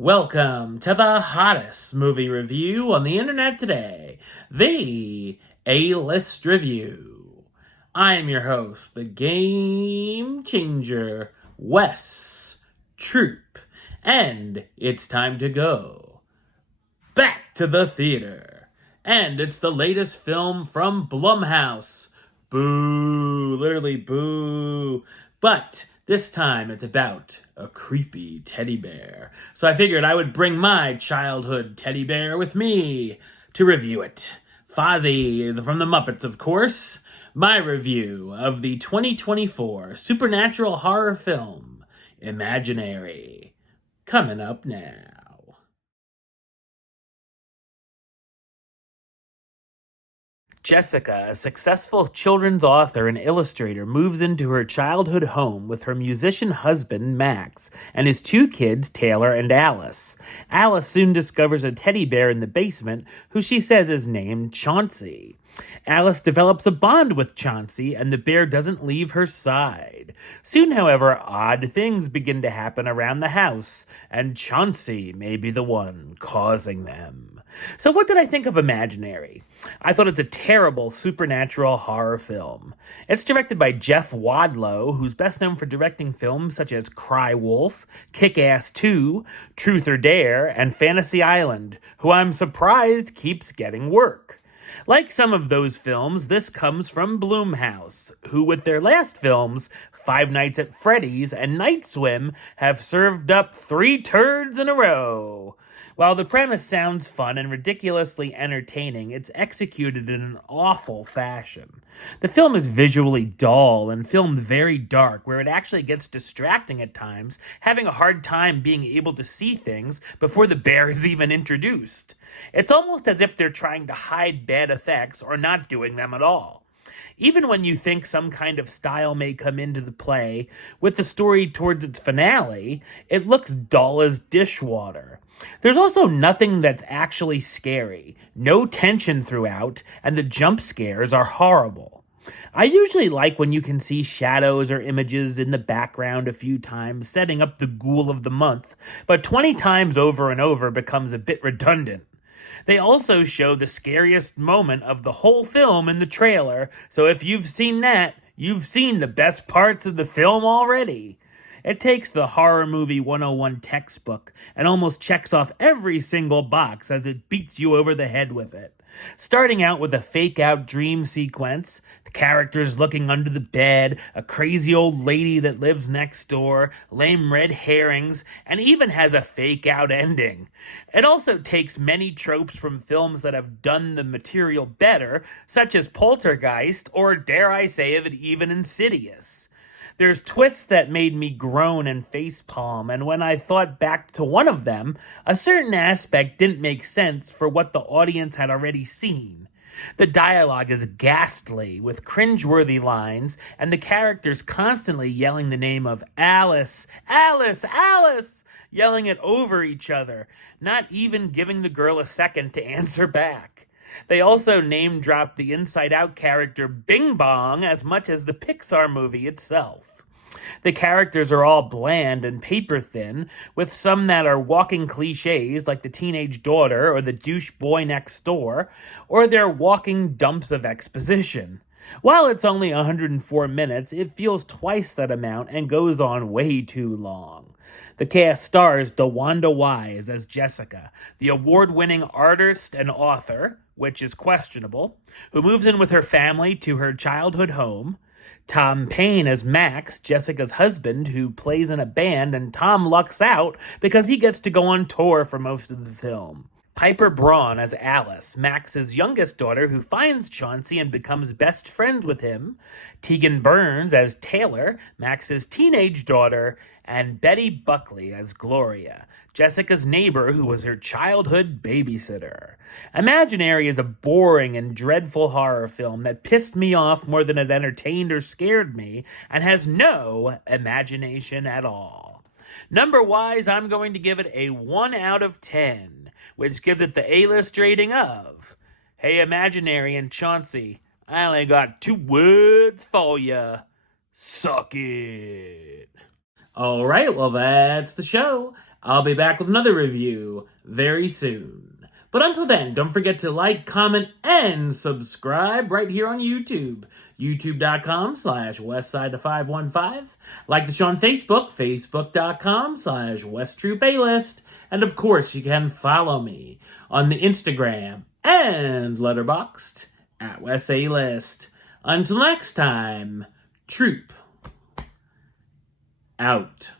Welcome to the hottest movie review on the internet today, the A-List Review. I am your host, the Game Changer, Wes Troop, and it's time to go back to the theater. And it's the latest film from Blumhouse. Boo, literally boo. But this time it's about a creepy teddy bear. So I figured I would bring my childhood teddy bear with me to review it. Fozzie from the Muppets, of course. My review of the 2024 supernatural horror film, Imaginary. Coming up now. Jessica, a successful children's author and illustrator, moves into her childhood home with her musician husband, Max, and his two kids, Taylor and Alice. Alice soon discovers a teddy bear in the basement who she says is named Chauncey. Alice develops a bond with Chauncey, and the bear doesn't leave her side. Soon, however, odd things begin to happen around the house, and Chauncey may be the one causing them. So what did I think of Imaginary? I thought it's a terrible supernatural horror film. It's directed by Jeff Wadlow, who's best known for directing films such as Cry Wolf, Kick-Ass 2, Truth or Dare, and Fantasy Island, who I'm surprised keeps getting work. Like some of those films, this comes from Blumhouse, who with their last films, Five Nights at Freddy's and Night Swim, have served up 3 turds in a row. While the premise sounds fun and ridiculously entertaining, it's executed in an awful fashion. The film is visually dull and filmed very dark, where it actually gets distracting at times, having a hard time being able to see things before the bear is even introduced. It's almost as if they're trying to hide bad effects or not doing them at all. Even when you think some kind of style may come into the play, with the story towards its finale, it looks dull as dishwater. There's also nothing that's actually scary, no tension throughout, and the jump scares are horrible. I usually like when you can see shadows or images in the background a few times, setting up the ghoul of the month, but 20 times over and over becomes a bit redundant. They also show the scariest moment of the whole film in the trailer, so if you've seen that, you've seen the best parts of the film already. It takes the horror movie 101 textbook and almost checks off every single box as it beats you over the head with it. Starting out with a fake-out dream sequence, the characters looking under the bed, a crazy old lady that lives next door, lame red herrings, and even has a fake-out ending. It also takes many tropes from films that have done the material better, such as Poltergeist, or dare I say it, even Insidious. There's twists that made me groan and facepalm, and when I thought back to one of them, a certain aspect didn't make sense for what the audience had already seen. The dialogue is ghastly, with cringeworthy lines, and the characters constantly yelling the name of Alice, Alice, Alice, yelling it over each other, not even giving the girl a second to answer back. They also name-drop the Inside Out character Bing Bong as much as the Pixar movie itself. The characters are all bland and paper-thin, with some that are walking cliches like the teenage daughter or the douche boy next door, or they're walking dumps of exposition. While it's only 104 minutes, it feels twice that amount and goes on way too long. The cast stars DeWanda Wise as Jessica, the award-winning artist and author, which is questionable, who moves in with her family to her childhood home. Tom Payne as Max, Jessica's husband, who plays in a band, and Tom lucks out because he gets to go on tour for most of the film. Piper Braun as Alice, Max's youngest daughter who finds Chauncey and becomes best friends with him, Tegan Burns as Taylor, Max's teenage daughter, and Betty Buckley as Gloria, Jessica's neighbor who was her childhood babysitter. Imaginary is a boring and dreadful horror film that pissed me off more than it entertained or scared me, and has no imagination at all. Number-wise, I'm going to give it a 1 out of 10. Which gives it the A-list rating of, hey, Imaginary and Chauncey, I only got 2 words for ya. Suck it. All right, well, that's the show. I'll be back with another review very soon. But until then, don't forget to like, comment, and subscribe right here on YouTube. YouTube.com/Westside515. Like the show on Facebook, Facebook.com/WestTroopaList. And of course, you can follow me on the Instagram and Letterboxd at WestAList. Until next time, Troop out.